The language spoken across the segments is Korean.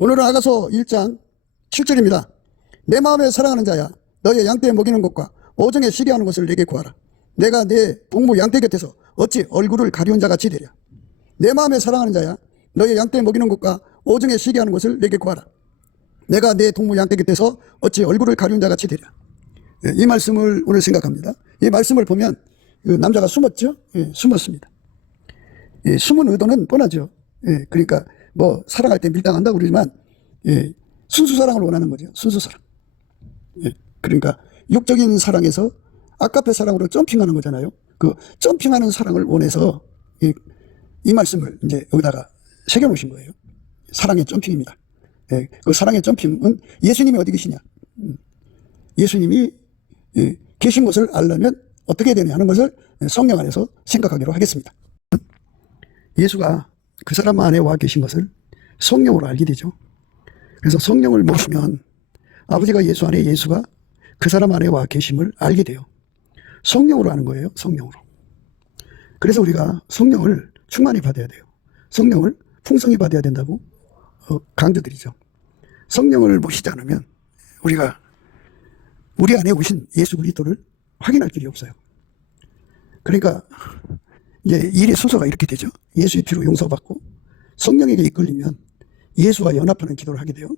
오늘은 아가서 1장 7절입니다. 내 마음에 사랑하는 자야, 너의 양떼 먹이는 것과 오정에 쉬게 하는 것을 내게 구하라. 내가 내 동무 양떼 곁에서 어찌 얼굴을 가리운 자같이 되랴. 내 마음에 사랑하는 자야, 너의 양떼 먹이는 것과 오정에 쉬게 하는 것을 내게 구하라. 내가 내 동무 양떼 곁에서 어찌 얼굴을 가리운 자같이 되랴. 이 말씀을 오늘 생각합니다. 이 말씀을 보면 그 남자가 숨었죠. 숨었습니다. 숨은 의도는 뻔하죠. 그러니까 뭐 사랑할 때 밀당한다고 그러지만 순수 사랑을 원하는 거죠. 순수 사랑. 그러니까 육적인 사랑에서 아까페 사랑으로 점핑하는 거잖아요. 그 점핑하는 사랑을 원해서 이 말씀을 이제 여기다가 새겨 놓으신 거예요. 사랑의 점핑입니다. 그 사랑의 점핑은 예수님이 어디 계시냐. 예수님이 계신 것을 알려면 어떻게 되냐 하는 것을 성령 안에서 생각하기로 하겠습니다. 예수가 그 사람 안에 와 계신 것을 성령으로 알게 되죠. 그래서 성령을 모시면 아버지가 예수 안에, 예수가 그 사람 안에 와 계심을 알게 돼요. 성령으로 아는 거예요. 성령으로. 그래서 우리가 성령을 충만히 받아야 돼요. 성령을 풍성히 받아야 된다고 강조드리죠. 성령을 모시지 않으면 우리가 우리 안에 오신 예수 그리스도를 확인할 길이 없어요. 그러니까 이제 일의 순서가 이렇게 되죠. 예수의 피로 용서받고 성령에게 이끌리면 예수와 연합하는 기도를 하게 돼요.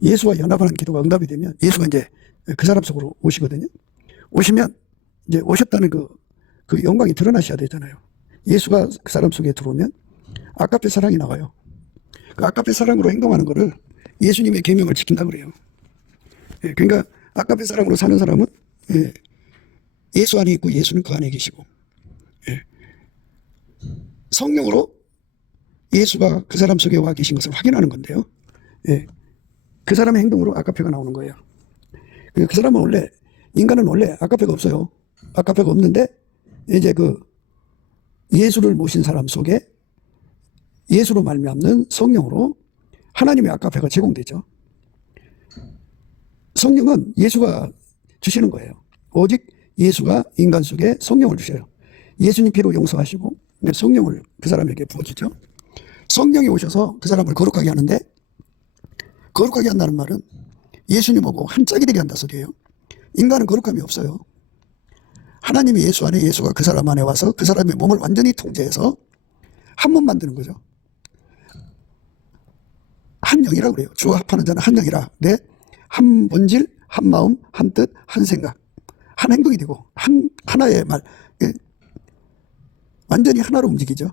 예수와 연합하는 기도가 응답이 되면 예수가 이제 그 사람 속으로 오시거든요. 오시면 이제 오셨다는 그 영광이 드러나셔야 되잖아요. 예수가 그 사람 속에 들어오면 아까페 사랑이 나와요. 그 아까페 사랑으로 행동하는 거를 예수님의 계명을 지킨다고 그래요. 그러니까 아까페 사랑으로 사는 사람은 예수 안에 있고 예수는 그 안에 계시고 성령으로 예수가 그 사람 속에 와 계신 것을 확인하는 건데요. 그 사람의 행동으로 아까페가 나오는 거예요. 그 사람은 원래, 인간은 원래 아까페가 없어요. 아까페가 없는데 이제 그 예수를 모신 사람 속에 예수로 말미암는 성령으로 하나님의 아까페가 제공되죠. 성령은 예수가 주시는 거예요. 오직 예수가 인간 속에 성령을 주셔요. 예수님 피로 용서하시고 성령을 그 사람에게 부어주죠. 성령이 오셔서 그 사람을 거룩하게 하는데, 거룩하게 한다는 말은 예수님하고 한 짝이 되게 한다 소리예요. 인간은 거룩함이 없어요. 하나님이 예수 안에, 예수가 그 사람 안에 와서 그 사람의 몸을 완전히 통제해서 한 몸 만드는 거죠. 한 영이라고 그래요. 주와 합하는 자는 한 영이라. 네, 한 본질, 한 마음, 한 뜻, 한 생각, 한 행동이 되고 하나의 말, 완전히 하나로 움직이죠.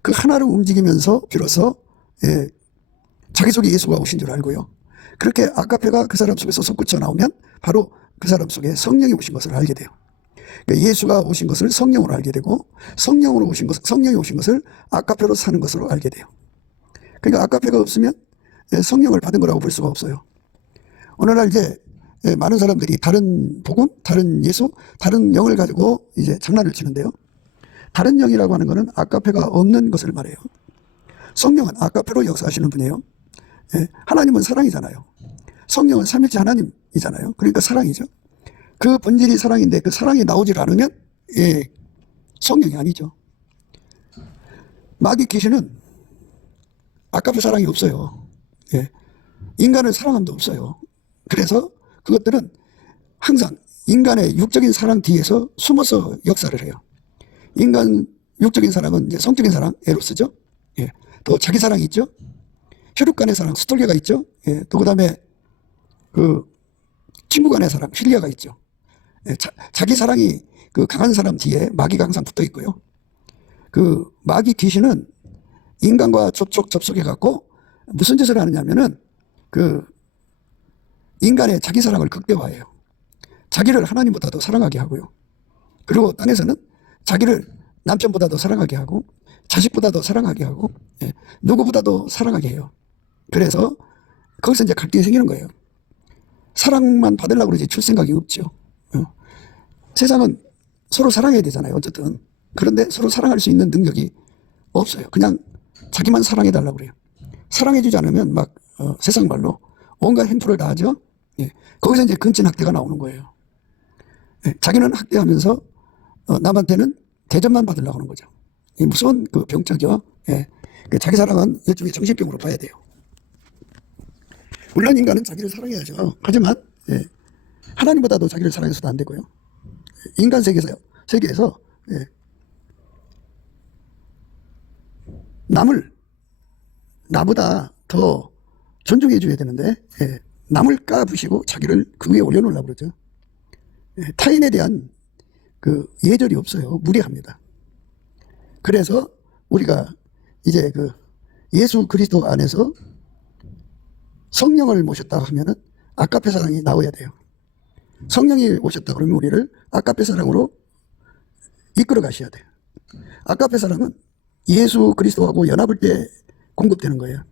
그 하나로 움직이면서 비로소 자기 속에 예수가 오신 줄 알고요. 그렇게 아까페가 그 사람 속에서 솟구쳐 나오면 바로 그 사람 속에 성령이 오신 것을 알게 돼요. 그러니까 예수가 오신 것을 성령으로 알게 되고, 성령으로 오신 것, 성령이 오신 것을 아까페로 사는 것으로 알게 돼요. 그러니까 아까페가 없으면 성령을 받은 거라고 볼 수가 없어요. 오늘날 이제 많은 사람들이 다른 복음, 다른 예수, 다른 영을 가지고 이제 장난을 치는데요. 다른 영이라고 하는 것은 아까페가 없는 것을 말해요. 성령은 아까페로 역사하시는 분이에요. 하나님은 사랑이잖아요. 성령은 삼일체 하나님이잖아요. 그러니까 사랑이죠. 그 본질이 사랑인데 그 사랑이 나오질 않으면 성령이 아니죠. 마귀 귀신은 아까페 사랑이 없어요. 인간을 사랑함도 없어요. 그래서 그것들은 항상 인간의 육적인 사랑 뒤에서 숨어서 역사를 해요. 인간 육적인 사랑은 이제 성적인 사랑, 에로스죠. 또 자기 사랑이 있죠. 혈육 간의 사랑, 스톨게가 있죠. 또 그다음에 그 친구 간의 사랑, 필리아가 있죠. 자기 사랑이 그 강한 사람 뒤에 마귀가 항상 붙어 있고요. 그 마귀 귀신은 인간과 접촉해 갖고 무슨 짓을 하느냐면은 그 인간의 자기 사랑을 극대화해요. 자기를 하나님보다 더 사랑하게 하고요. 그리고 땅에서는 자기를 남편보다 더 사랑하게 하고 자식보다 더 사랑하게 하고 누구보다 더 사랑하게 해요. 그래서 거기서 이제 갈등이 생기는 거예요. 사랑만 받으려고 그러지 줄 생각이 없죠. 세상은 서로 사랑해야 되잖아요. 어쨌든. 그런데 서로 사랑할 수 있는 능력이 없어요. 그냥 자기만 사랑해달라고 그래요. 사랑해주지 않으면 막 세상 말로 온갖 행포를 다 하죠. 거기서 이제 근친 학대가 나오는 거예요. 자기는 학대하면서 남한테는 대접만 받으려고 하는 거죠. 무서운 그 병적이요. 자기 사랑은 일종의 정신병으로 봐야 돼요. 물론 인간은 자기를 사랑해야죠. 하지만 하나님보다도 자기를 사랑해서도 안 되고요. 인간 세계에서 남을 나보다 더 존중해 줘야 되는데 남을 까부시고 자기를 그 위에 올려놓으려고 그러죠. 타인에 대한 그 예절이 없어요. 무례합니다. 그래서 우리가 이제 그 예수 그리스도 안에서 성령을 모셨다 하면은 아가페 사랑이 나와야 돼요. 성령이 오셨다 그러면 우리를 아가페 사랑으로 이끌어 가셔야 돼요. 아가페 사랑은 예수 그리스도하고 연합을 때 공급되는 거예요.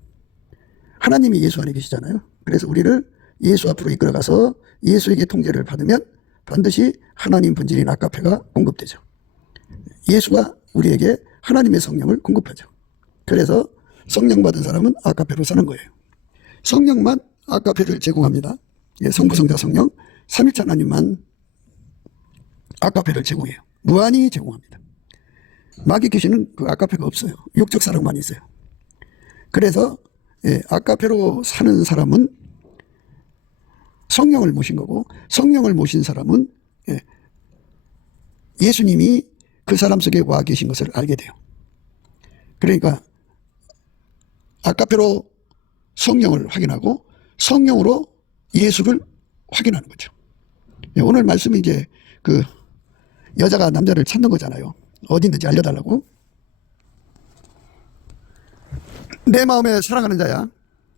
하나님이 예수 안에 계시잖아요. 그래서 우리를 예수 앞으로 이끌어 가서 예수에게 통제를 받으면 반드시 하나님 본질인 아가페가 공급되죠. 예수가 우리에게 하나님의 성령을 공급하죠. 그래서 성령 받은 사람은 아가페로 사는 거예요. 성령만 아가페를 제공합니다. 성부, 성자, 성령 삼위일체 하나님만 아가페를 제공해요. 무한히 제공합니다. 마귀 귀신은 그 아가페가 없어요. 육적 사랑만 있어요. 그래서 아가페로 사는 사람은 성령을 모신 거고, 성령을 모신 사람은 예수님이 그 사람 속에 와 계신 것을 알게 돼요. 그러니까 아가페로 성령을 확인하고 성령으로 예수를 확인하는 거죠. 오늘 말씀이 이제 그 여자가 남자를 찾는 거잖아요. 어디 있는지 알려달라고. 내 마음에 사랑하는 자야,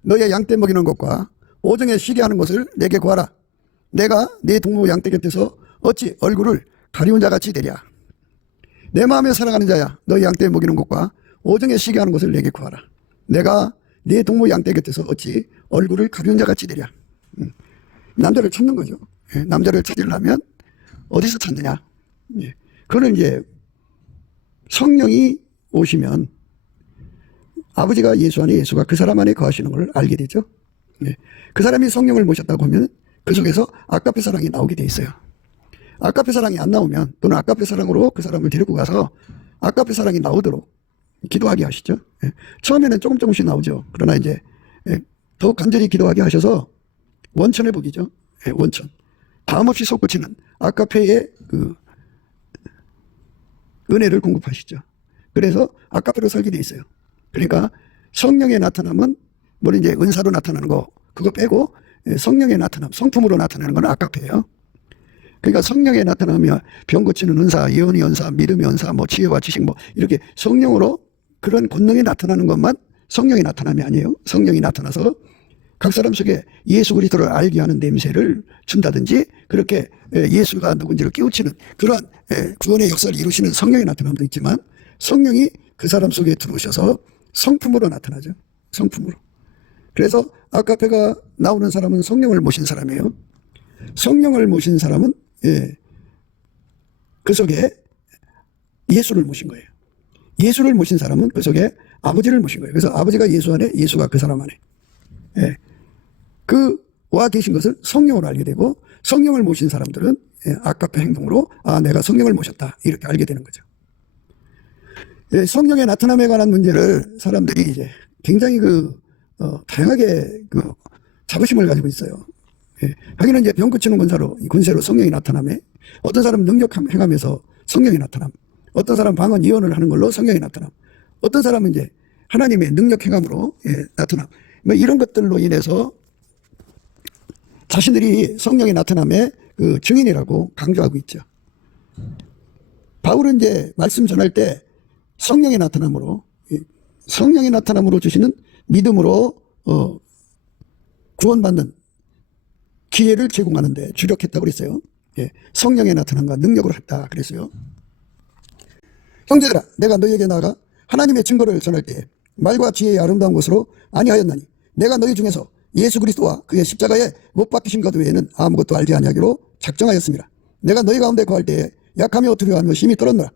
너의 양떼 먹이는 것과 오정에 쉬게 하는 것을 내게 구하라. 내가 네 동무 양떼 곁에서 어찌 얼굴을 가리운 자같이 되랴. 내 마음에 사랑하는 자야, 너의 양떼 먹이는 것과 오정에 쉬게 하는 것을 내게 구하라. 내가 네 동무 양떼 곁에서 어찌 얼굴을 가리운 자같이 되랴. 남자를 찾는 거죠. 남자를 찾으려면 어디서 찾느냐. 그거는 이제 성령이 오시면 아버지가 예수 안에, 예수가 그 사람 안에 거하시는 걸 알게 되죠. 그 사람이 성령을 모셨다고 하면 그 속에서 아가페 사랑이 나오게 돼 있어요. 아가페 사랑이 안 나오면, 또는 아가페 사랑으로 그 사람을 데리고 가서 아가페 사랑이 나오도록 기도하게 하시죠. 처음에는 조금씩 나오죠. 그러나 이제 더욱 간절히 기도하게 하셔서 원천의 복이죠. 원천. 다음 없이 솟구치는 아가페의 그 은혜를 공급하시죠. 그래서 아가페로 살게 돼 있어요. 그러니까 성령의 나타남은 물론 이제 은사로 나타나는 거 그거 빼고 성령의 나타남, 성품으로 나타나는 건 아가페예요. 그러니까 성령의 나타나면 병 고치는 은사, 예언의 은사, 믿음의 은사, 뭐 지혜와 지식 뭐 이렇게 성령으로 그런 권능이 나타나는 것만 성령이 나타남이 아니에요. 성령이 나타나서 각 사람 속에 예수 그리스도를 알게 하는 냄새를 준다든지, 그렇게 예수가 누군지를 깨우치는 그러한 구원의 역사를 이루시는 성령의 나타남도 있지만, 성령이 그 사람 속에 들어오셔서 성품으로 나타나죠. 성품으로. 그래서 아가페가 나오는 사람은 성령을 모신 사람이에요. 성령을 모신 사람은 그 속에 예수를 모신 거예요. 예수를 모신 사람은 그 속에 아버지를 모신 거예요. 그래서 아버지가 예수 안에, 예수가 그 사람 안에. 그 와 계신 것을 성령으로 알게 되고, 성령을 모신 사람들은 아가페 행동으로 내가 성령을 모셨다 이렇게 알게 되는 거죠. 성령의 나타남에 관한 문제를 사람들이 이제 굉장히 다양하게 자부심을 가지고 있어요. 자기는 이제 병 고치는 군세로 성령이 나타남에, 어떤 사람은 능력 행하면서 성령이 나타남, 어떤 사람은 방언 예언을 하는 걸로 성령이 나타남, 어떤 사람은 이제 하나님의 능력 행함으로 나타남, 뭐 이런 것들로 인해서 자신들이 성령의 나타남의 그 증인이라고 강조하고 있죠. 바울은 이제 말씀 전할 때 성령의 나타남으로 주시는 믿음으로 구원받는 기회를 제공하는데 주력했다고 그랬어요. 성령의 나타남과 능력으로 했다 그랬어요. 형제들아, 내가 너희에게 나아가 하나님의 증거를 전할 때 말과 지혜의 아름다운 것으로 아니하였나니, 내가 너희 중에서 예수 그리스도와 그의 십자가에 못 박히신 것 외에는 아무것도 알지 아니하기로 작정하였습니다. 내가 너희 가운데 거할 때에 약하며 두려워하며 심히 떨었노라.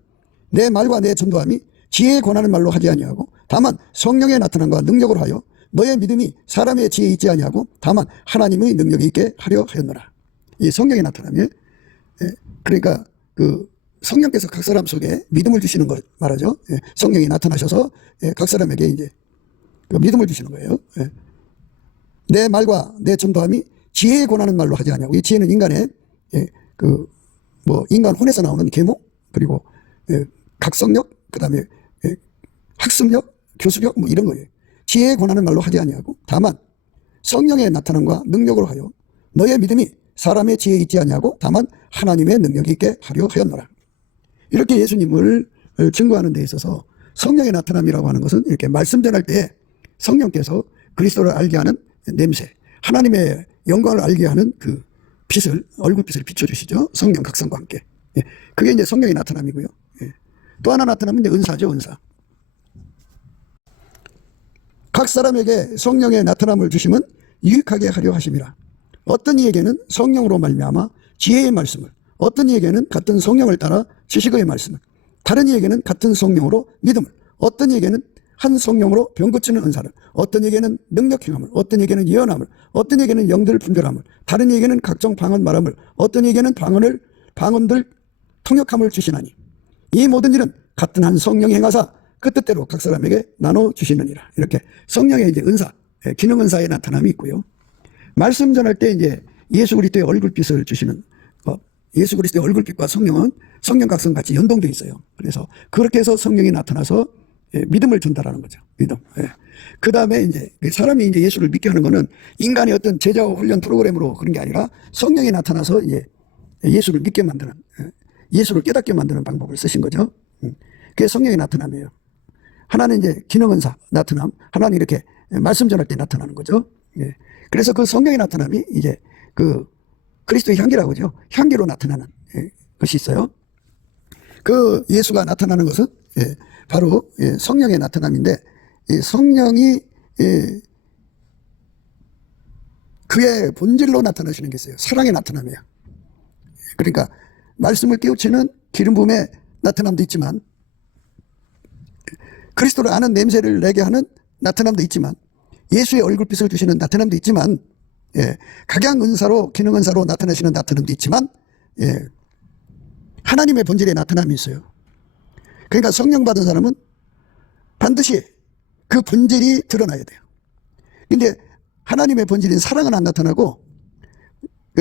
내 말과 내 전도함이 지혜에 권하는 말로 하지 아니하고 다만 성령의 나타남과 능력으로 하여 너의 믿음이 사람의 지혜에 있지 아니하고 다만 하나님의 능력이 있게 하려 하였노라. 이 성령의 나타남이, 그러니까 그 성령께서 각 사람 속에 믿음을 주시는 걸 말하죠. 성령이 나타나셔서 각 사람에게 이제 그 믿음을 주시는 거예요. 내 말과 내 전도함이 지혜에 권하는 말로 하지 아니하고, 이 지혜는 인간의 인간 혼에서 나오는 계모, 그리고 각성력, 그다음에 학습력, 교수력 이런 거예요. 지혜에 권하는 말로 하지 아니하고 다만 성령의 나타남과 능력으로 하여 너의 믿음이 사람의 지혜에 있지 아니하고 다만 하나님의 능력이 있게 하려 하였노라. 이렇게 예수님을 증거하는 데 있어서 성령의 나타남이라고 하는 것은 이렇게 말씀 전할 때 성령께서 그리스도를 알게 하는 냄새, 하나님의 영광을 알게 하는 그 빛을, 얼굴빛을 비춰주시죠. 성령 각성과 함께. 그게 이제 성령의 나타남이고요. 또 하나 나타나면 이제 은사죠, 은사. 각 사람에게 성령의 나타남을 주심은 유익하게 하려 하심이라. 어떤 이에게는 성령으로 말미암아 지혜의 말씀을, 어떤 이에게는 같은 성령을 따라 지식의 말씀을, 다른 이에게는 같은 성령으로 믿음을, 어떤 이에게는 한 성령으로 병 고치는 은사를, 어떤 이에게는 능력 행함을, 어떤 이에게는 예언함을, 어떤 이에게는 영들 분별함을, 다른 이에게는 각종 방언 말함을, 어떤 이에게는 방언들 통역함을 주시나니 이 모든 일은 같은 한 성령이 행하사 그 뜻대로 각 사람에게 나눠 주시느니라. 이렇게 성령의 이제 은사, 기능 은사의 나타남이 있고요. 말씀 전할 때 이제 예수 그리스도의 얼굴빛을 주시는 예수 그리스도의 얼굴빛과 성령은 성령 각성 같이 연동되어 있어요. 그래서 그렇게 해서 성령이 나타나서 믿음을 전달하는 거죠. 믿음. 그 다음에 이제 사람이 이제 예수를 믿게 하는 거는 인간의 어떤 제자 훈련 프로그램으로 그런 게 아니라 성령이 나타나서 이제 예수를 믿게 만드는, 예수를 깨닫게 만드는 방법을 쓰신 거죠. 그게 성령의 나타남이에요. 하나는 이제 기능은사 나타남, 하나는 이렇게 말씀 전할 때 나타나는 거죠. 그래서 그 성령의 나타남이 이제 그 그리스도의 향기라고 하죠. 향기로 나타나는 것이 있어요. 그 예수가 나타나는 것은 바로 성령의 나타남인데, 성령이 그의 본질로 나타나시는 게 있어요. 사랑의 나타남이에요. 그러니까 말씀을 깨우치는 기름 부음의 나타남도 있지만, 그리스도를 아는 냄새를 내게 하는 나타남도 있지만, 예수의 얼굴빛을 주시는 나타남도 있지만, 각양 은사로, 기능 은사로 나타나시는 나타남도 있지만, 하나님의 본질의 나타남이 있어요. 그러니까 성령 받은 사람은 반드시 그 본질이 드러나야 돼요. 근데 하나님의 본질인 사랑은 안 나타나고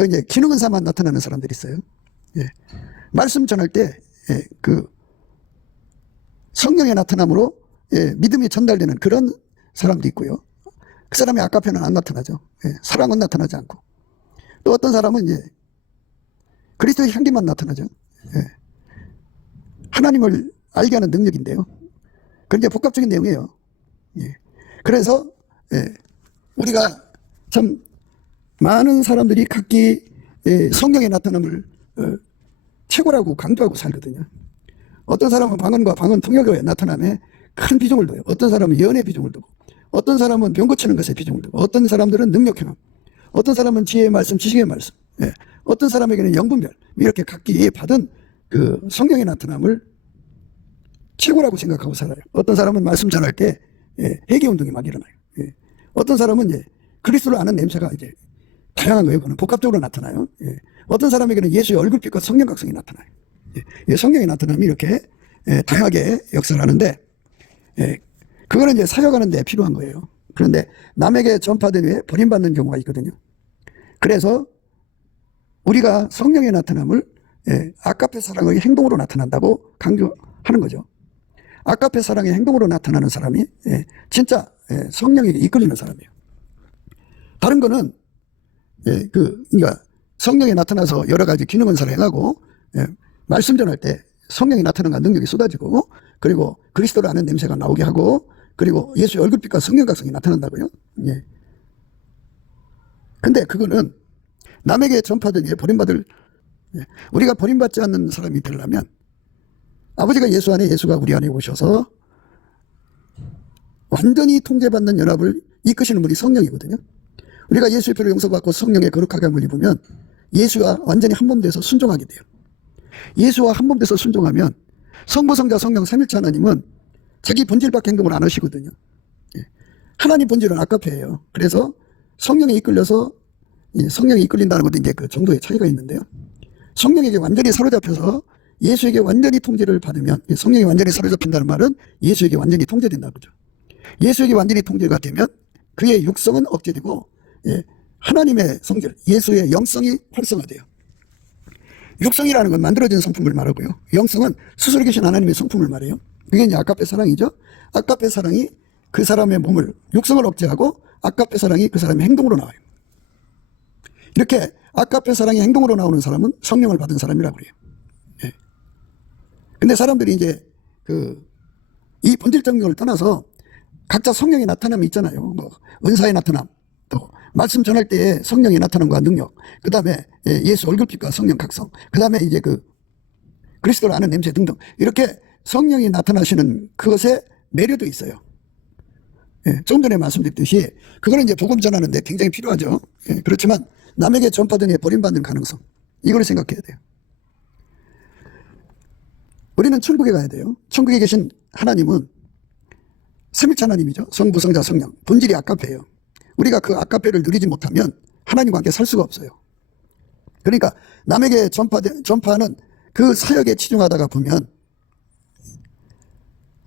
이제 기능 은사만 나타나는 사람들이 있어요. 말씀 전할 때 그 성령의 나타남으로 믿음이 전달되는 그런 사람도 있고요. 그 사람의 아까페는 안 나타나죠. 사랑은 나타나지 않고. 또 어떤 사람은 이제 그리스도의 향기만 나타나죠. 하나님을 알게 하는 능력인데요. 그건 이제 복합적인 내용이에요. 그래서 우리가 참 많은 사람들이 각기 성령의 나타남을 최고라고 강조하고 살거든요. 어떤 사람은 방언과 방언 통역의 나타남에 큰 비중을 둬요. 어떤 사람은 예언의 비중을 두고, 어떤 사람은 병 고치는 것에 비중을 두고, 어떤 사람들은 능력행함, 어떤 사람은 지혜의 말씀, 지식의 말씀, 어떤 사람에게는 영분별, 이렇게 각기 받은 그 성령의 나타남을 최고라고 생각하고 살아요. 어떤 사람은 말씀 전할 때 회개 운동이 막 일어나요. 어떤 사람은 이제 그리스도를 아는 냄새가 이제 다양한 거예요. 그는 복합적으로 나타나요. 어떤 사람에게는 예수의 얼굴빛과 성령 각성이 나타나요. 성령이 나타남이 이렇게 다양하게 역사를 하는데, 그거는 이제 사역하는 데 필요한 거예요. 그런데 남에게 전파된 후에 버림받는 경우가 있거든요. 그래서 우리가 성령의 나타남을 아가페 사랑의 행동으로 나타난다고 강조하는 거죠. 아가페 사랑의 행동으로 나타나는 사람이 진짜 성령에게 이끌리는 사람이에요. 다른 거는 그러니까 성령이 나타나서 여러 가지 기능 은사를 행하고 말씀 전할 때 성령이 나타나는 능력이 쏟아지고, 그리고 그리스도를 아는 냄새가 나오게 하고, 그리고 예수의 얼굴빛과 성령 각성이 나타난다고요. 근데 그거는 남에게 전파된 버림받을, 우리가 버림받지 않는 사람이 되려면 아버지가 예수 안에, 예수가 우리 안에 오셔서 완전히 통제받는 연합을 이끄시는 분이 성령이거든요. 우리가 예수의 피로 용서받고 성령의 거룩하게 함을 입으면 예수와 완전히 한 몸 돼서 순종하게 돼요. 예수와 한 몸 돼서 순종하면 성부, 성자, 성령 삼일체 하나님은 자기 본질 밖 행동을 안 하시거든요. 하나님 본질은 아가페예요. 그래서 성령에 이끌려서, 성령이 이끌린다는 것도 이제 그 정도의 차이가 있는데요. 성령에게 완전히 사로잡혀서 예수에게 완전히 통제를 받으면, 성령이 완전히 사로잡힌다는 말은 예수에게 완전히 통제된다는 거죠. 예수에게 완전히 통제가 되면 그의 육성은 억제되고 하나님의 성질, 예수의 영성이 활성화돼요. 육성이라는 건 만들어진 성품을 말하고요. 영성은 스스로 계신 하나님의 성품을 말해요. 그게 이제 아가페 사랑이죠. 아가페 사랑이 그 사람의 몸을, 육성을 억제하고 아가페 사랑이 그 사람의 행동으로 나와요. 이렇게 아가페 사랑이 행동으로 나오는 사람은 성령을 받은 사람이라고 그래요. 근데 사람들이 이제 이 본질적 능력을 떠나서 각자 성령의 나타남이 있잖아요. 뭐 은사의 나타남, 또 말씀 전할 때에 성령의 나타남과 능력, 그 다음에 예수 얼굴빛과 성령 각성, 그 다음에 이제 그리스도를 아는 냄새 등등, 이렇게 성령이 나타나시는 그것에 매료도 있어요. 조금 전에 말씀드렸듯이 그거는 이제 복음 전하는데 굉장히 필요하죠. 그렇지만 남에게 전파된 에 버림받는 가능성, 이걸 생각해야 돼요. 우리는 천국에 가야 돼요. 천국에 계신 하나님은 삼위일체 하나님이죠. 성부, 성자, 성령. 본질이 아가페예요. 우리가 그 아가페를 누리지 못하면 하나님과 함께 살 수가 없어요. 그러니까 남에게 전파하는 그 사역에 치중하다가 보면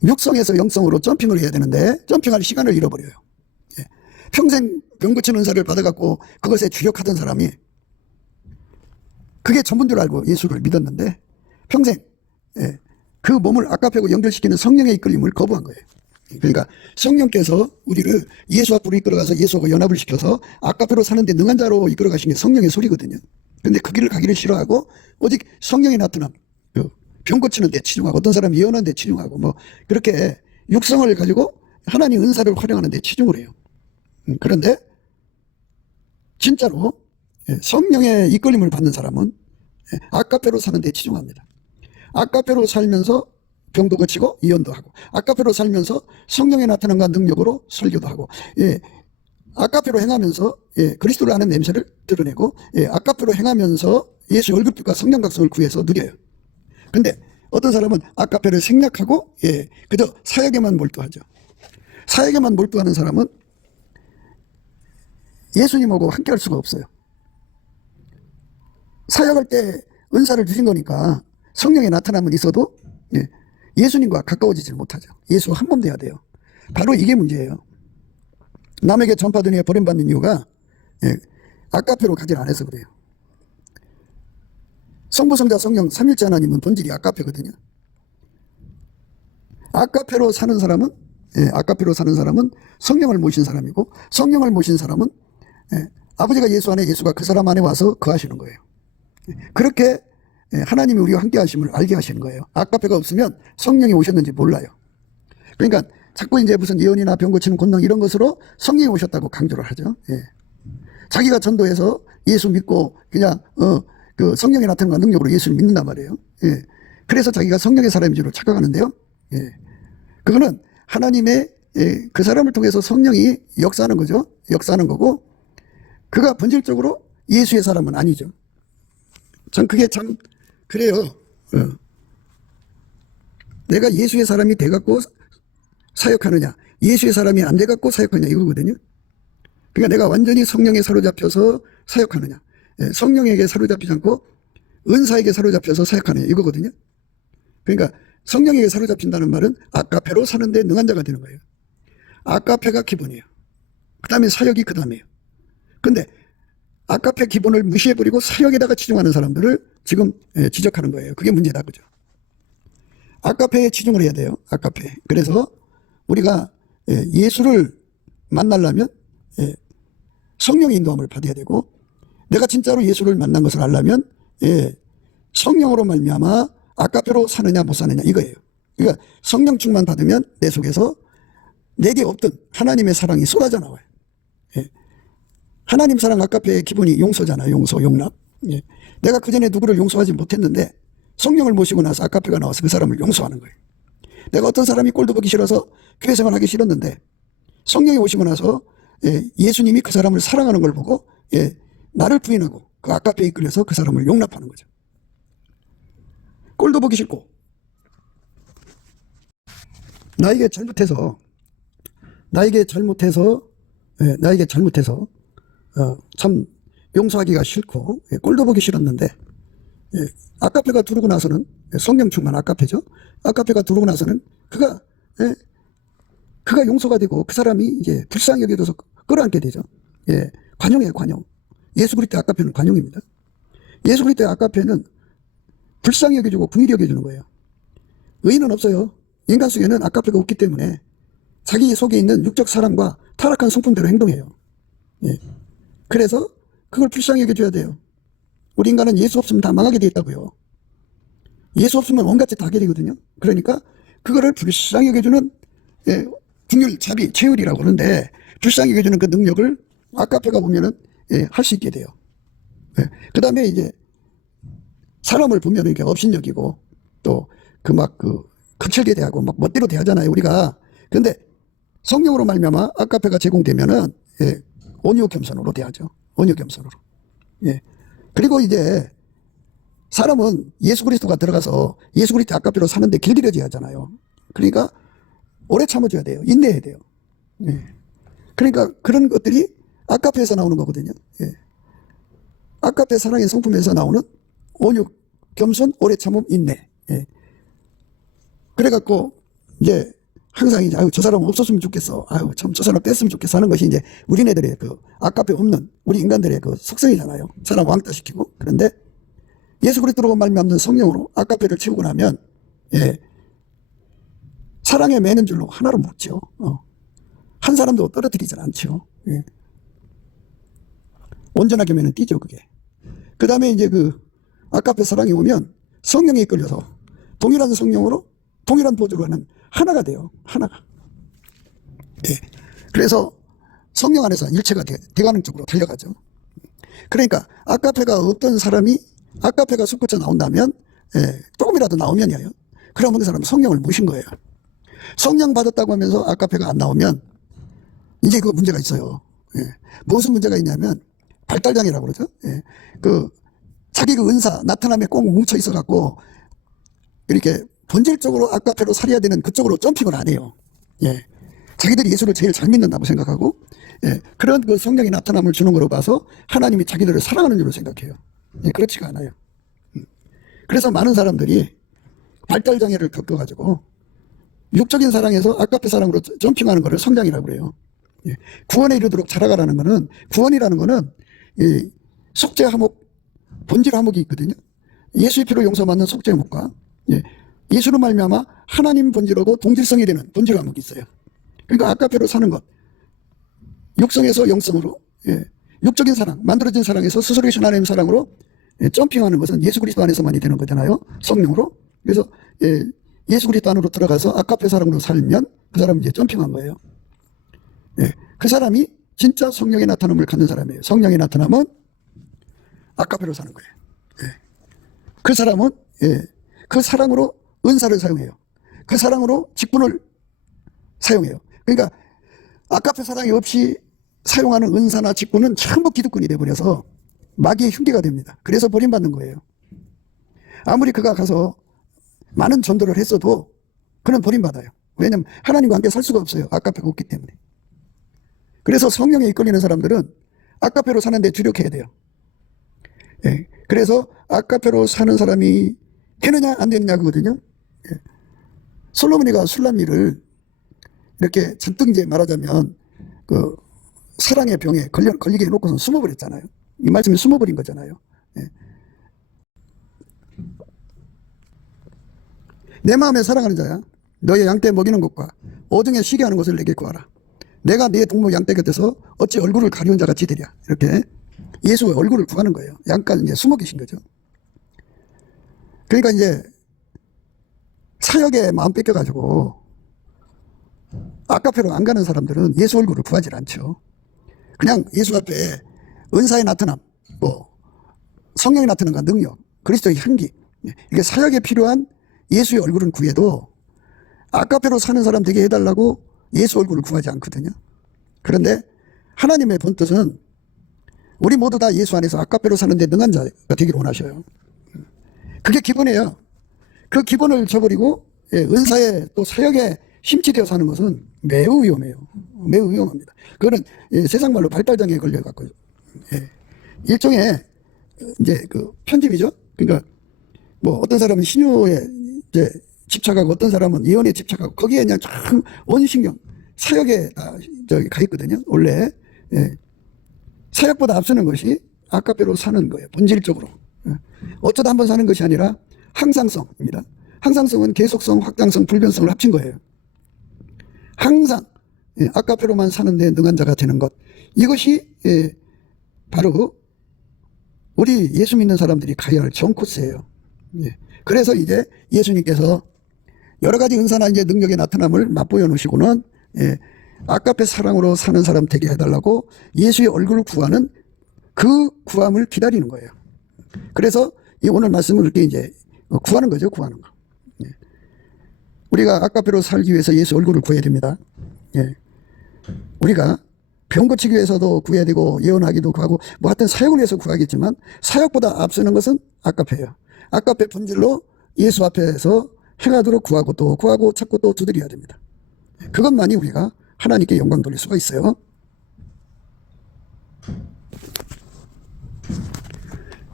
육성에서 영성으로 점핑을 해야 되는데 점핑할 시간을 잃어버려요. 평생 병 고치는 은사를 받아갖고 그것에 주력하던 사람이 그게 전부인 줄 알고 예수를 믿었는데 평생 그 몸을 아가페고 연결시키는 성령의 이끌림을 거부한 거예요. 그러니까 성령께서 우리를 예수 앞으로 이끌어가서 예수하고 연합을 시켜서 아가페로 사는데 능한 자로 이끌어가신 게 성령의 소리거든요. 그런데 그 길을 가기를 싫어하고 오직 성령이 나타남, 병 고치는 데 치중하고 어떤 사람이 예언하는 데 치중하고 뭐 그렇게 육성을 가지고 하나님 은사를 활용하는 데 치중을 해요. 그런데 진짜로 성령의 이끌림을 받는 사람은 아가페로 사는 데 치중합니다. 아가페로 살면서 병도 고치고 예언도 하고, 아가페로 살면서 성령의 나타남과 능력으로 설교도 하고, 아가페로 행하면서 그리스도를 아는 냄새를 드러내고, 아가페로 행하면서 예수의 얼굴빛과 성령 각성을 구해서 누려요. 근데 어떤 사람은 아가페를 생략하고 그저 사역에만 몰두하죠. 사역에만 몰두하는 사람은 예수님하고 함께 할 수가 없어요. 사역할 때 은사를 주신 거니까 성령의 나타남은 있어도 예수님과 가까워지질 못하죠. 예수와 한 몸 돼야 돼요. 바로 이게 문제예요. 남에게 전파된 후에 버림받는 이유가 아가페로 가지 않아서 그래요. 성부, 성자, 성령 삼위일체 하나님은 본질이 아가페거든요. 아가페로 사는 사람은 성령을 모신 사람이고, 성령을 모신 사람은 아버지가 예수 안에, 예수가 그 사람 안에 와서 거하시는 거예요. 그렇게 하나님이 우리와 함께 하심을 알게 하시는 거예요. 아가페가 없으면 성령이 오셨는지 몰라요. 그러니까 자꾸 이제 무슨 예언이나 병 고치는 권능 이런 것으로 성령이 오셨다고 강조를 하죠. 자기가 전도해서 예수 믿고 그냥 그 성령이 나타난 능력으로 예수를 믿는단 말이에요. 그래서 자기가 성령의 사람인 줄 착각하는데요. 그거는 하나님의 그 사람을 통해서 성령이 역사하는 거죠. 역사하는 거고, 그가 본질적으로 예수의 사람은 아니죠. 전 그게 참 그래요. 내가 예수의 사람이 돼갖고 사역하느냐, 예수의 사람이 안 돼갖고 사역하느냐, 이거거든요. 그러니까 내가 완전히 성령에 사로잡혀서 사역하느냐, 성령에게 사로잡히지 않고 은사에게 사로잡혀서 사역하느냐, 이거거든요. 그러니까 성령에게 사로잡힌다는 말은 아가페로 사는데 능한 자가 되는 거예요. 아가페가 기본이에요. 그 다음에 사역이 그 다음이에요. 근데 아가페 기본을 무시해버리고 사역에다가 치중하는 사람들을 지금 지적하는 거예요. 그게 문제다, 그죠? 아가페에 치중을 해야 돼요. 아가페. 그래서 우리가 예수를 만나려면 성령의 인도함을 받아야 되고, 내가 진짜로 예수를 만난 것을 알려면 성령으로 말미암아 아가페로 사느냐 못 사느냐, 이거예요. 그러니까 성령 충만 받으면 내 속에서 내게 없던 하나님의 사랑이 쏟아져 나와요. 하나님 사랑 아가페의 기본이 용서잖아요. 용서, 용납. 내가 그전에 누구를 용서하지 못했는데 성령을 모시고 나서 아가페가 나와서 그 사람을 용서하는 거예요. 내가 어떤 사람이 꼴도 보기 싫어서 교회 생활하기 싫었는데 성령이 오시고 나서 예수님이 그 사람을 사랑하는 걸 보고 나를 부인하고 그 아가페에 이끌려서 그 사람을 용납하는 거죠. 꼴도 보기 싫고 나에게 잘못해서 참 용서하기가 싫고 꼴도 보기 싫었는데 아가페가 들어오고 나서는, 성령 충만 아가페죠. 아가페가 들어오고 나서는 그가 용서가 되고 그 사람이 이제 불쌍히 여겨져서 끌어안게 되죠. 관용이에요, 관용. 예수 그리스도의 아까페는 관용입니다. 예수 그리스도의 아까페는 불쌍히 여겨주고 긍휼히 여겨주는 거예요. 의인은 없어요. 인간 속에는 아까페가 없기 때문에 자기 속에 있는 육적 사랑과 타락한 성품대로 행동해요. 예. 그래서 그걸 불쌍히 여겨줘야 돼요. 우리 인간은 예수 없으면 다 망하게 돼 있다고요. 예수 없으면 온갖 짓 다 하게 되거든요. 그러니까 그거를 불쌍히 여겨주는 긍휼, 자비, 채율이라고 하는데 불쌍히 여겨주는 그 능력을 아까페가 보면은 할 수 있게 돼요. 그 다음에 이제 사람을 보면 이렇게 업신여기고 또 거칠게 대하고 막 멋대로 대하잖아요, 우리가. 근데 성령으로 말미암아 아까페가 제공되면은 온유 겸손으로 대하죠. 온유 겸손으로. 예. 그리고 이제 사람은 예수 그리스도가 들어가서 예수 그리스도 아까페로 사는데 길들여져야 하잖아요. 그러니까 오래 참아줘야 돼요. 인내해야 돼요. 예. 그러니까 그런 것들이 아까페에서 나오는 거거든요. 예. 아까페 사랑의 성품에서 나오는 온유, 겸손, 오래 참음, 인내. 예. 그래갖고 이제 항상 이제 저 사람 없었으면 좋겠어. 참 저 사람 뺐으면 좋겠어 하는 것이 이제 우리네들의 그 아까페 없는 우리 인간들의 그 속성이잖아요. 사람 왕따시키고. 그런데 예수 그리스도로 말미암는 성령으로 아까페를 채우고 나면 사랑에 매는 줄로 하나로 묶죠. 한 사람도 떨어뜨리진 않죠. 예. 온전하게 매는 띠죠, 그게. 그 다음에 이제 그 아까페 사랑이 오면 성령에 이끌려서 동일한 성령으로 동일한 보조로 하는 하나가 돼요. 하나가. 예. 그래서 성령 안에서 일체가 대가능 쪽으로 달려가죠. 그러니까 아까페가 없던 사람이 아까페가 솟구쳐 나온다면 조금이라도 나오면요. 그러면 그 사람은 성령을 모신 거예요. 성령 받았다고 하면서 아까페가 안 나오면 이제 그 문제가 있어요. 예. 무슨 문제가 있냐면 발달장애라고 그러죠. 예. 자기 그 은사 나타남에 꼭 뭉쳐 있어 갖고 이렇게 본질적으로 아까페로 살아야 되는 그쪽으로 점핑을 안 해요. 예. 자기들이 예수를 제일 잘 믿는다고 생각하고 그런 그 성령이 나타남을 주는 거로 봐서 하나님이 자기들을 사랑하는 줄로 생각해요. 그렇지가 않아요. 그래서 많은 사람들이 발달장애를 겪어가지고 육적인 사랑에서 아까페 사랑으로 점핑하는 거를 성장이라고 그래요. 구원에 이르도록 자라가라는 거는, 구원이라는 거는 속죄 화목, 본질 화목이 있거든요. 예수의 피로 용서받는 속죄 화목과 예수로 말미암아 하나님 본질하고 동질성이 되는 본질 화목이 있어요. 그러니까 아까페로 사는 것, 육성에서 영성으로 육적인 사랑, 만들어진 사랑에서 스스로 계신 하나님 사랑으로 점핑하는 것은 예수 그리스도 안에서만이 되는 거잖아요. 성령으로. 그래서 예수 그리스도 안으로 들어가서 아까페 사랑으로 살면 그 사람은 이제 점핑한 거예요. 그 사람이 진짜 성령의 나타남을 갖는 사람이에요. 성령의 나타남은 아까페로 사는 거예요. 그 사람은 그 사랑으로 은사를 사용해요. 그 사랑으로 직분을 사용해요. 그러니까 아까페 사랑이 없이 사용하는 은사나 직분은 전부 기득권이 되어버려서 마귀의 흉계가 됩니다. 그래서 버림받는 거예요. 아무리 그가 가서 많은 전도를 했어도 그는 버림받아요. 왜냐하면 하나님과 함께 살 수가 없어요. 아까페가 없기 때문에. 그래서 성령에 이끌리는 사람들은 아까페로 사는데 주력해야 돼요. 그래서 아까페로 사는 사람이 되느냐 안 되느냐 그거든요. 솔로몬이가 술람미를 이렇게 잔뜩 이제 말하자면 그 사랑의 병에 걸리게 해놓고서 숨어버렸잖아요. 이 말씀이 숨어버린 거잖아요. 내 마음에 사랑하는 자야, 너의 양떼 먹이는 것과 오중에 쉬게 하는 것을 내게 구하라. 내가 네 동무 양떼 곁에서 어찌 얼굴을 가리운 자 같이 되랴. 이렇게 예수의 얼굴을 구하는 거예요. 양간 이제 숨어 계신 거죠. 그러니까 이제 사역에 마음 뺏겨가지고 아까페로 안 가는 사람들은 예수 얼굴을 구하지 않죠. 그냥 예수 앞에 은사의 나타남, 성령의 나타남과 능력, 그리스도의 향기, 이게 사역에 필요한 예수의 얼굴은 구해도 아까페로 사는 사람 되게 해달라고 예수 얼굴을 구하지 않거든요. 그런데 하나님의 본뜻은 우리 모두 다 예수 안에서 아까페로 사는데 능한 자가 되기를 원하셔요. 그게 기본이에요. 그 기본을 저버리고 은사에 또 사역에 심취되어 사는 것은 매우 위험해요. 매우 위험합니다. 그거는 세상 말로 발달장애에 걸려갖고 일종의 이제 그 편집이죠. 그러니까 뭐 어떤 사람은 신유에 이제 집착하고 어떤 사람은 예언에 집착하고 거기에 그냥 참 원신경 사역에 가 있거든요. 원래 사역보다 앞서는 것이 아까페로 사는 거예요. 본질적으로. 어쩌다 한번 사는 것이 아니라 항상성입니다. 항상성은 계속성, 확장성, 불변성을 합친 거예요. 항상 아까페로만 사는데 능한 자가 되는 것. 이것이 바로 우리 예수 믿는 사람들이 가야 할 전 코스예요. 그래서 이제 예수님께서 여러 가지 은사나 이제 능력의 나타남을 맛보여 놓으시고는 아까페 사랑으로 사는 사람 되게 해달라고 예수의 얼굴을 구하는 그 구함을 기다리는 거예요. 그래서 이 오늘 말씀을 이렇게 이제 구하는 거죠. 구하는 거. 우리가 아까페로 살기 위해서 예수 얼굴을 구해야 됩니다. 우리가 병 고치기 위해서도 구해야 되고 예언하기도 구하고 뭐 하여튼 사역을 위해서 구하겠지만 사역보다 앞서는 것은 아까페예요. 아까페 본질로 예수 앞에서 행하도록 구하고 또 구하고 찾고 또 두드려야 됩니다. 그것만이 우리가 하나님께 영광 돌릴 수가 있어요.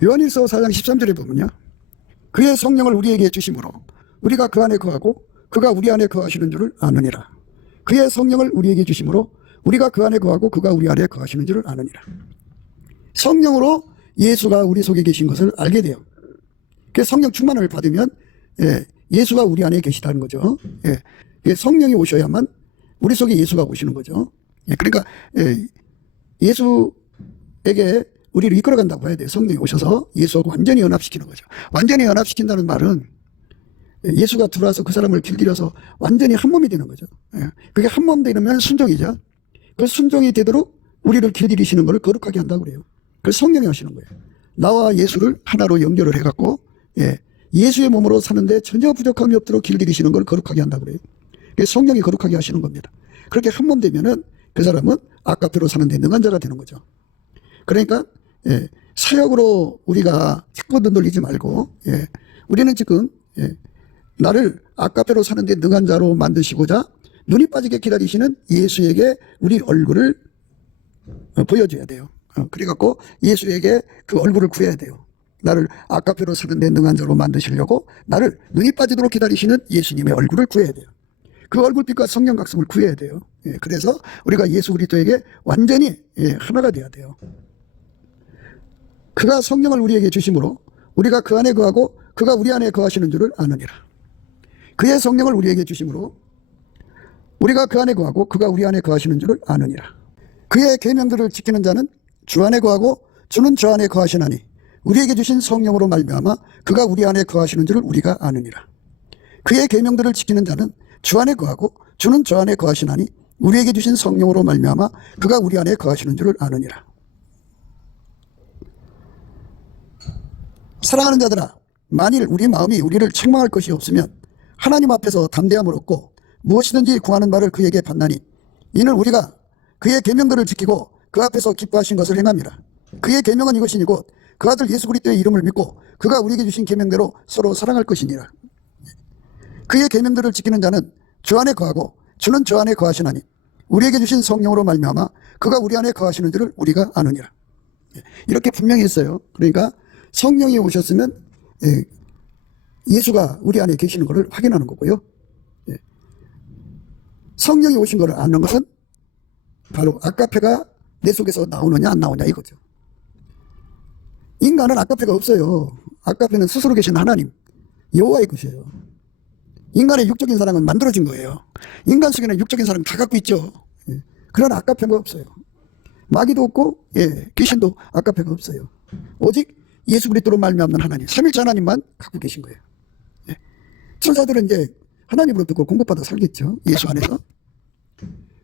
요한일서 4장 13절에 보면요. 그의 성령을 우리에게 주심으로 우리가 그 안에 거하고 그가 우리 안에 거하시는 줄을 아느니라. 그의 성령을 우리에게 주심으로 우리가 그 안에 거하고 그가 우리 안에 거하시는 줄을 아느니라. 성령으로 예수가 우리 속에 계신 것을 알게 돼요. 그래서 성령 충만을 받으면 예수가 우리 안에 계시다는 거죠. 성령이 오셔야만 우리 속에 예수가 오시는 거죠. 그러니까 예수에게 우리를 이끌어간다고 해야 돼요. 성령이 오셔서 예수하고 완전히 연합시키는 거죠. 완전히 연합시킨다는 말은 예수가 들어와서 그 사람을 길들여서 완전히 한 몸이 되는 거죠. 그게 한 몸 되면 순종이죠. 그 순종이 되도록 우리를 길들이시는 것을 거룩하게 한다고 그래요. 그래서 성령이 하시는 거예요. 나와 예수를 하나로 연결을 해갖고 예수의 몸으로 사는데 전혀 부족함이 없도록 길들이시는 걸 거룩하게 한다고 그래요. 그래서 성령이 거룩하게 하시는 겁니다. 그렇게 한 몸 되면은 그 사람은 아까페로 사는데 능한 자가 되는 거죠. 그러니까 사역으로 우리가 자꾸 돌리지 말고 우리는 지금 나를 아까페로 사는데 능한 자로 만드시고자 눈이 빠지게 기다리시는 예수에게 우리 얼굴을 보여줘야 돼요. 그래갖고 예수에게 그 얼굴을 구해야 돼요. 나를 아까페로 사는데 능한 자로 만드시려고 나를 눈이 빠지도록 기다리시는 예수님의 얼굴을 구해야 돼요. 그 얼굴빛과 성령 각성을 구해야 돼요. 그래서 우리가 예수 그리스도에게 완전히 하나가 돼야 돼요. 그가 성령을 우리에게 주심으로 우리가 그 안에 거하고 그가 우리 안에 거하시는 줄을 아느니라. 그의 성령을 우리에게 주심으로 우리가 그 안에 거하고 그가 우리 안에 거하시는 줄을 아느니라. 그의 계명들을 지키는 자는 주 안에 거하고 주는 주 안에 거하시나니 우리에게 주신 성령으로 말미암아 그가 우리 안에 거하시는 줄을 우리가 아느니라. 그의 계명들을 지키는 자는 주 안에 거하고 주는 주 안에 거하시나니 우리에게 주신 성령으로 말미암아 그가 우리 안에 거하시는 줄을 아느니라. 사랑하는 자들아, 만일 우리 마음이 우리를 책망할 것이 없으면 하나님 앞에서 담대함을 얻고 무엇이든지 구하는 바를 그에게 받나니 이는 우리가 그의 계명들을 지키고 그 앞에서 기뻐하신 것을 행함이라. 그의 계명은 이것이니 곧 그 아들 예수 그리스도의 이름을 믿고 그가 우리에게 주신 계명대로 서로 사랑할 것이니라. 그의 계명들을 지키는 자는 주 안에 거하고 주는 주 안에 거하시나니 우리에게 주신 성령으로 말미암아 그가 우리 안에 거하시는 줄을 우리가 아느니라. 이렇게 분명히 했어요. 그러니까 성령이 오셨으면 예수가 우리 안에 계시는 것을 확인하는 거고요. 성령이 오신 것을 아는 것은 바로 아까페가 내 속에서 나오느냐 안 나오냐 이거죠. 인간은 아까페가 없어요. 아까페는 스스로 계신 하나님 여호와의 것이에요. 인간의 육적인 사랑은 만들어진 거예요. 인간 속에는 육적인 사랑 다 갖고 있죠. 그러나 아까페가 없어요. 마귀도 없고 귀신도 아까페가 없어요. 오직 예수 그리스도로 말미암는 하나님, 삼일체 하나님만 갖고 계신 거예요. 천사들은 이제 하나님으로 듣고 공급받아 살겠죠. 예수 안에서.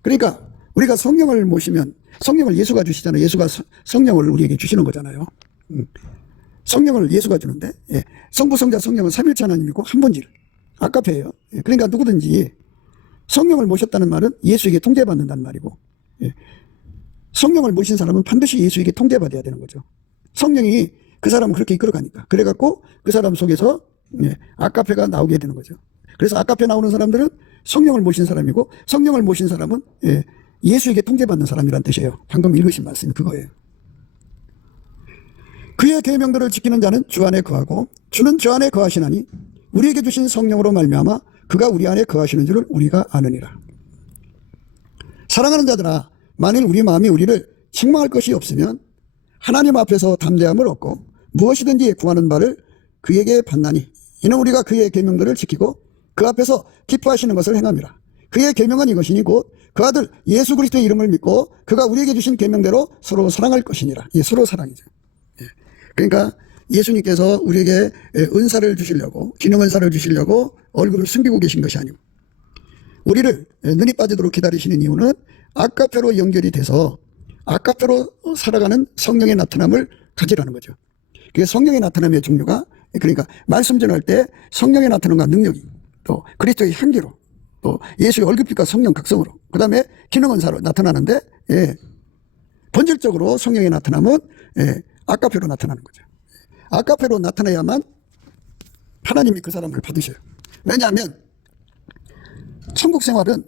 그러니까 우리가 성령을 모시면 성령을 예수가 주시잖아요. 예수가 성령을 우리에게 주시는 거잖아요. 성령을 예수가 주는데 성부, 성자, 성령은 삼일체 하나님이고 한 본질. 아까페예요. 그러니까 누구든지 성령을 모셨다는 말은 예수에게 통제받는다는 말이고 성령을 모신 사람은 반드시 예수에게 통제받아야 되는 거죠. 성령이 그 사람을 그렇게 이끌어가니까. 그래갖고 그 사람 속에서 아까페가 나오게 되는 거죠. 그래서 아까페 나오는 사람들은 성령을 모신 사람이고 성령을 모신 사람은 예수에게 통제받는 사람이란 뜻이에요. 방금 읽으신 말씀이 그거예요. 그의 계명들을 지키는 자는 주 안에 거하고 주는 주 안에 거하시나니 우리에게 주신 성령으로 말미암아 그가 우리 안에 거하시는 줄을 우리가 아느니라. 사랑하는 자들아, 만일 우리 마음이 우리를 책망할 것이 없으면 하나님 앞에서 담대함을 얻고 무엇이든지 구하는 바를 그에게 받나니 이는 우리가 그의 계명들을 지키고 그 앞에서 기뻐하시는 것을 행함이라. 그의 계명은 이것이니 곧 그 아들 예수 그리스도의 이름을 믿고 그가 우리에게 주신 계명대로 서로 사랑할 것이니라. 이 서로 사랑이죠. 그러니까 예수님께서 우리에게 은사를 주시려고, 기능 은사를 주시려고 얼굴을 숨기고 계신 것이 아니고, 우리를 눈이 빠지도록 기다리시는 이유는 아까페로 연결이 돼서 아까페로 살아가는 성령의 나타남을 가지라는 거죠. 그게 성령의 나타남의 종류가, 그러니까 말씀 전할 때 성령의 나타남과 능력이, 또 그리스도의 향기로, 또 예수의 얼굴빛과 성령 각성으로, 그 다음에 기능 은사로 나타나는데, 본질적으로 성령의 나타남은 아까페로 나타나는 거죠. 아까페로 나타나야만 하나님이 그 사람을 받으셔요. 왜냐하면 천국 생활은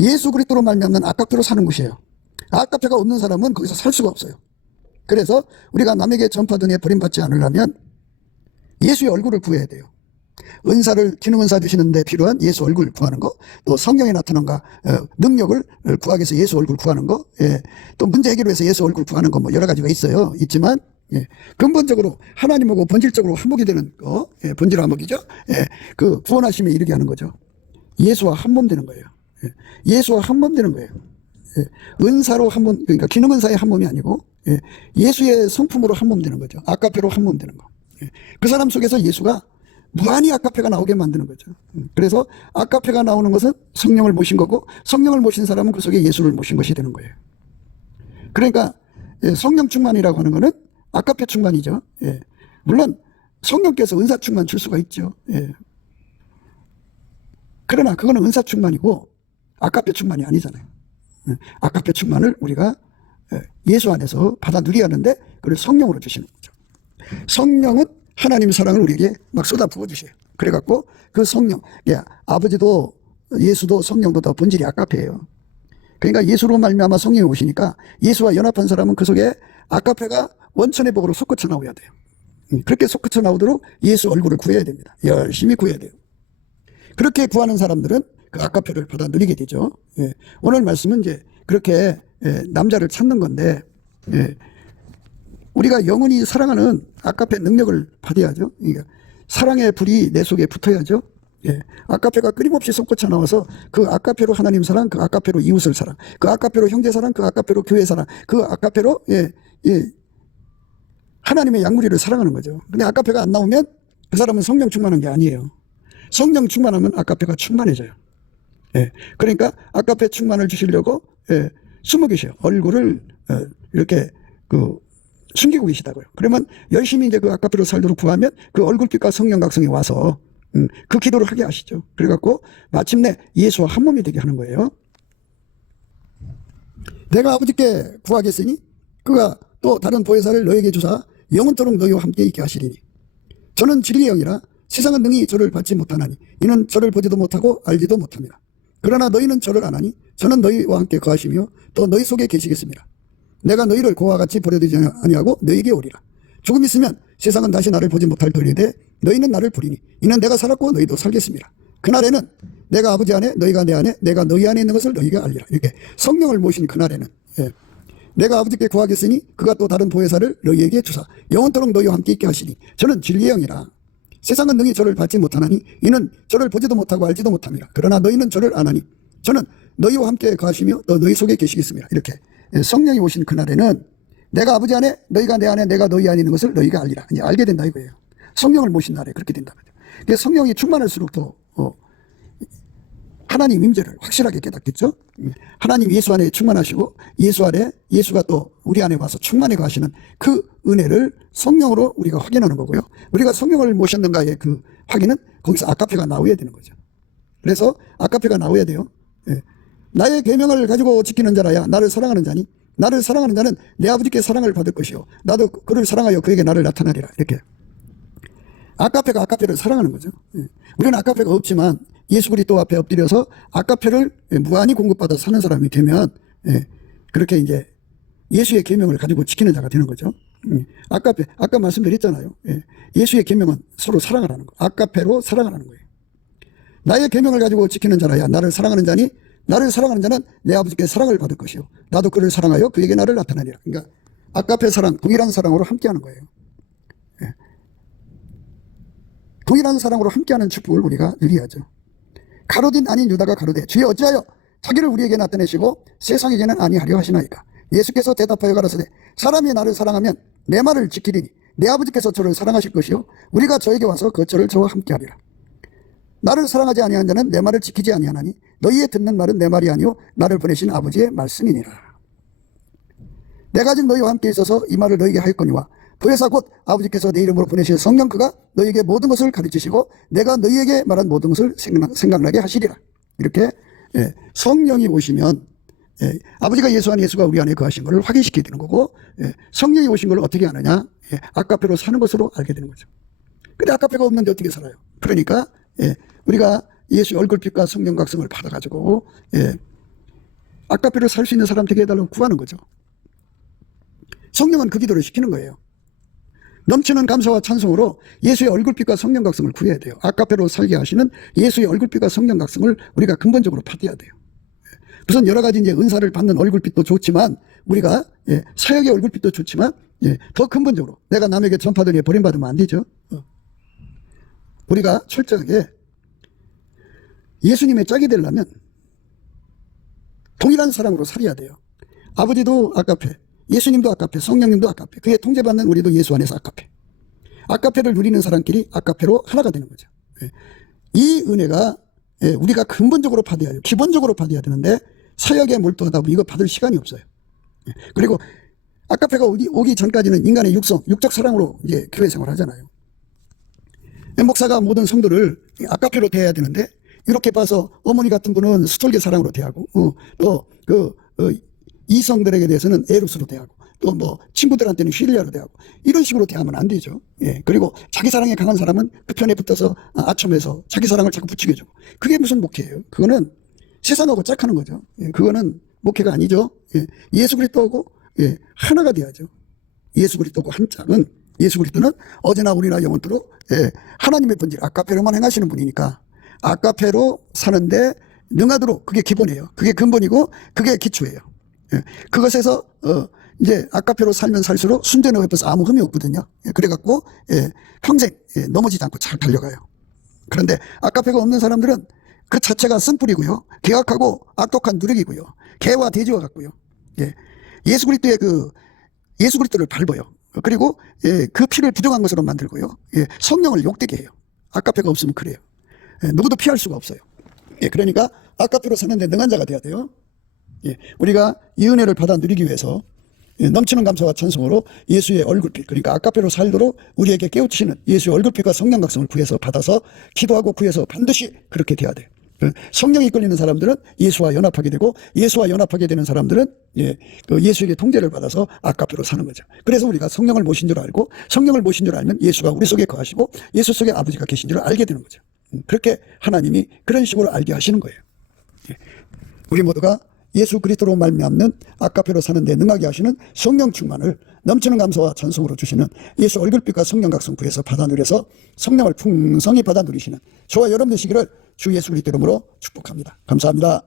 예수 그리스도로 말미암는 아까페로 사는 곳이에요. 아까페가 없는 사람은 거기서 살 수가 없어요. 그래서 우리가 남에게 전파등에 버림받지 않으려면 예수의 얼굴을 구해야 돼요. 은사를, 기능 은사 주시는데 필요한 예수 얼굴 구하는 거, 또 성령의 나타남과 능력을 구하기 위해서 예수 얼굴 구하는 거, 또 문제 해결을 위해서 예수 얼굴 구하는 거, 뭐 여러 가지가 있어요. 있지만 근본적으로 하나님하고 본질적으로 한목이 되는 거, 본질 한목이죠. 그 구원하심에 이르게 하는 거죠. 예수와 한 몸 되는 거예요. 예수와 한 몸 되는 거예요. 은사로 한 몸, 그러니까 기능 은사의 한 몸이 아니고 예수의 성품으로 한 몸 되는 거죠. 아까페로 한 몸 되는 거. 그 사람 속에서 예수가 무한히 아까페가 나오게 만드는 거죠. 그래서 아까페가 나오는 것은 성령을 모신 거고, 성령을 모신 사람은 그 속에 예수를 모신 것이 되는 거예요. 그러니까 성령 충만이라고 하는 것은 아까페 충만이죠. 물론 성령께서 은사 충만 줄 수가 있죠. 그러나 그거는 은사 충만이고 아까페 충만이 아니잖아요. 아까페 충만을 우리가 예수 안에서 받아 누려야 하는데 그걸 성령으로 주시는 거죠. 성령은 하나님 사랑을 우리에게 막 쏟아 부어주세요. 그래갖고 그 성령, 아버지도 예수도 성령도 다 본질이 아까페예요. 그러니까 예수로 말미암아 성령이 오시니까 예수와 연합한 사람은 그 속에 아까페가 원천의 복으로 솟구쳐 나오야 돼요. 그렇게 솟구쳐 나오도록 예수 얼굴을 구해야 됩니다. 열심히 구해야 돼요. 그렇게 구하는 사람들은 그 아까페를 받아 누리게 되죠. 오늘 말씀은 이제 그렇게 남자를 찾는 건데, 우리가 영원히 사랑하는 아까페 능력을 받아야죠. 그러니까 사랑의 불이 내 속에 붙어야죠. 아까페가 끊임없이 솟구쳐 나와서 그 아까페로 하나님 사랑, 그 아까페로 이웃을 사랑, 그 아까페로 형제 사랑, 그 아까페로 교회 사랑, 그 아까페로 하나님의 양무리를 사랑하는 거죠. 근데 아까페가 안 나오면 그 사람은 성령 충만한 게 아니에요. 성령 충만하면 아까페가 충만해져요. 그러니까 아까페 충만을 주시려고 숨어 계셔요. 얼굴을 이렇게 숨기고 계시다고요. 그러면 열심히 이제 그 아까페로 살도록 구하면 그 얼굴빛과 성령 각성이 와서 그 기도를 하게 하시죠. 그래갖고 마침내 예수와 한 몸이 되게 하는 거예요. 내가 아버지께 구하겠으니 그가 또 다른 보혜사를 너에게 주사 영원토록 너희와 함께 있게 하시리니 저는 진리의 영이라 세상은 능히 저를 받지 못하나니 이는 저를 보지도 못하고 알지도 못합니다. 그러나 너희는 저를 아나니 저는 너희와 함께 거하시며 또 너희 속에 계시겠습니다. 내가 너희를 고와 같이 버려두지 아니하고 너희에게 오리라. 조금 있으면 세상은 다시 나를 보지 못할 터이되 너희는 나를 보리니 이는 내가 살았고 너희도 살겠습니다. 그날에는 내가 아버지 안에 너희가 내 안에 내가 너희 안에 있는 것을 너희가 알리라. 이렇게 성령을 모신 그날에는 내가 아버지께 구하겠으니 그가 또 다른 보혜사를 너희에게 주사 영원토록 너희와 함께 있게 하시니 저는 진리의 영이라 세상은 능히 저를 받지 못하나니 이는 저를 보지도 못하고 알지도 못합니다. 그러나 너희는 저를 아나니 저는 너희와 함께 거하시며 또 너희 속에 계시겠습니다. 이렇게 성령이 오신 그날에는 내가 아버지 안에 너희가 내 안에 내가 너희 안에 있는 것을 너희가 알리라. 이제 알게 된다 이거예요. 성령을 모신 날에 그렇게 된다. 성령이 충만할수록 더 하나님 임재를 확실하게 깨닫겠죠. 하나님 예수 안에 충만하시고 예수 안에 예수가 또 우리 안에 와서 충만해 가시는 그 은혜를 성령으로 우리가 확인하는 거고요. 우리가 성령을 모셨는가의 그 확인은 거기서 아까페가 나와야 되는 거죠. 그래서 아까페가 나와야 돼요. 나의 계명을 가지고 지키는 자라야 나를 사랑하는 자니 나를 사랑하는 자는 내 아버지께 사랑을 받을 것이요 나도 그를 사랑하여 그에게 나를 나타나리라. 이렇게 아까페가 아까페를 사랑하는 거죠. 우리는 아까페가 없지만 예수 그리스도 앞에 엎드려서 아까페를 무한히 공급받아 사는 사람이 되면 그렇게 이제 예수의 계명을 가지고 지키는 자가 되는 거죠. 아까페, 아까 말씀드렸잖아요. 예수의 계명은 서로 사랑하라는 거. 아까페로 사랑하라는 거예요. 나의 계명을 가지고 지키는 자라야 나를 사랑하는 자니 나를 사랑하는 자는 내 아버지께 사랑을 받을 것이요 나도 그를 사랑하여 그에게 나를 나타내리라. 그러니까 아까페 사랑, 동일한 사랑으로 함께하는 거예요. 예. 동일한 사랑으로 함께하는 축복을 우리가 누려야죠. 가로딘 아닌 유다가 가로되 주여 어찌하여 자기를 우리에게 나타내시고 세상에게는 아니하려 하시나이까. 예수께서 대답하여 가라사대 사람이 나를 사랑하면 내 말을 지키리니 내 아버지께서 저를 사랑하실 것이요 우리가 저에게 와서 거처를 저와 함께하리라. 나를 사랑하지 아니한 자는 내 말을 지키지 아니하나니 너희의 듣는 말은 내 말이 아니요 나를 보내신 아버지의 말씀이니라. 내가 아직 너희와 함께 있어서 이 말을 너희에게 하였거니와 보혜사 곧 아버지께서 내 이름으로 보내실 성령 그가 너희에게 모든 것을 가르치시고 내가 너희에게 말한 모든 것을 생각나게 하시리라. 이렇게 성령이 오시면 아버지가 예수 안에 예수가 우리 안에 거하신 것을 확인시키게 되는 거고, 성령이 오신 걸 어떻게 아느냐, 아까페로 사는 것으로 알게 되는 거죠. 근데 아까페가 없는데 어떻게 살아요? 그러니까 우리가 예수의 얼굴빛과 성령 각성을 받아가지고 아까페로 살 수 있는 사람 되게 해달라고 구하는 거죠. 성령은 그 기도를 시키는 거예요. 넘치는 감사와 찬송으로 예수의 얼굴빛과 성령 각성을 구해야 돼요. 아까페로 살게 하시는 예수의 얼굴빛과 성령 각성을 우리가 근본적으로 받아야 돼요. 무슨 여러 가지 이제 은사를 받는 얼굴빛도 좋지만 우리가 사역의 얼굴빛도 좋지만 더 근본적으로 내가 남에게 전파되니 버림받으면 안 되죠. 우리가 철저하게 예수님의 짝이 되려면 동일한 사랑으로 살아야 돼요. 아버지도 아까페, 예수님도 아까페, 성령님도 아까페, 그의 통제받는 우리도 예수 안에서 아까페. 아까페를 누리는 사람끼리 아까페로 하나가 되는 거죠. 이 은혜가 우리가 근본적으로 받아야 해요. 기본적으로 받아야 되는데 사역에 몰두하다 보면 이거 받을 시간이 없어요. 그리고 아까페가 오기 전까지는 인간의 육적 사랑으로 이제 교회 생활을 하잖아요. 목사가 모든 성도를 아까페로 대해야 되는데 이렇게 봐서 어머니 같은 분은 스톨게 사랑으로 대하고 또 이성들에게 대해서는 에로스로 대하고 또 뭐 친구들한테는 휘리아로 대하고 이런 식으로 대하면 안 되죠. 그리고 자기 사랑에 강한 사람은 그 편에 붙어서 아첨해서 자기 사랑을 자꾸 부추겨주고 그게 무슨 목회예요? 그거는 세상하고 짝하는 거죠. 그거는 목회가 아니죠. 예수 그리스도하고 하나가 돼야죠. 예수 그리스도고 한 짝은 예수 그리스도는 어제나 오늘이나 영원토록 하나님의 본질 아까페로만 행하시는 분이니까 아까페로 사는데 능하도록 그게 기본이에요. 그게 근본이고 그게 기초예요. 그것에서 이제 아까페로 살면 살수록 순전하고 예뻐서 아무 흠이 없거든요. 그래갖고 평생 넘어지지 않고 잘 달려가요. 그런데 아까페가 없는 사람들은 그 자체가 쓴뿌리고요. 계약하고 악독한 누력이고요. 개와 돼지와 같고요. 예수 그리스도의 예수 그리스도를 밟아요. 그리고 그 피를 부정한 것으로 만들고요. 성령을 욕되게 해요. 아까페가 없으면 그래요. 누구도 피할 수가 없어요. 그러니까 아까페로 사는데 능한 자가 돼야 돼요. 우리가 이 은혜를 받아 누리기 위해서 넘치는 감사와 찬송으로 예수의 얼굴빛 그러니까 아까페로 살도록 우리에게 깨우치시는 예수의 얼굴빛과 성령 각성을 구해서 받아서 기도하고 구해서 반드시 그렇게 돼야 돼요. 성령이 끌리는 사람들은 예수와 연합하게 되고 예수와 연합하게 되는 사람들은 예수에게 통제를 받아서 아까페로 사는 거죠. 그래서 우리가 성령을 모신 줄 알고 성령을 모신 줄 알면 예수가 우리 속에 거하시고 예수 속에 아버지가 계신 줄 알게 되는 거죠. 그렇게 하나님이 그런 식으로 알게 하시는 거예요. 우리 모두가 예수 그리스도로 말미암는 아까페로 사는데 능하게 하시는 성령 충만을 넘치는 감사와 찬송으로 주시는 예수 얼굴빛과 성령 각성 구해서 받아 누려서 성령을 풍성히 받아 누리시는 저와 여러분 되시기를 주 예수 그리스도 이름으로 축복합니다. 감사합니다.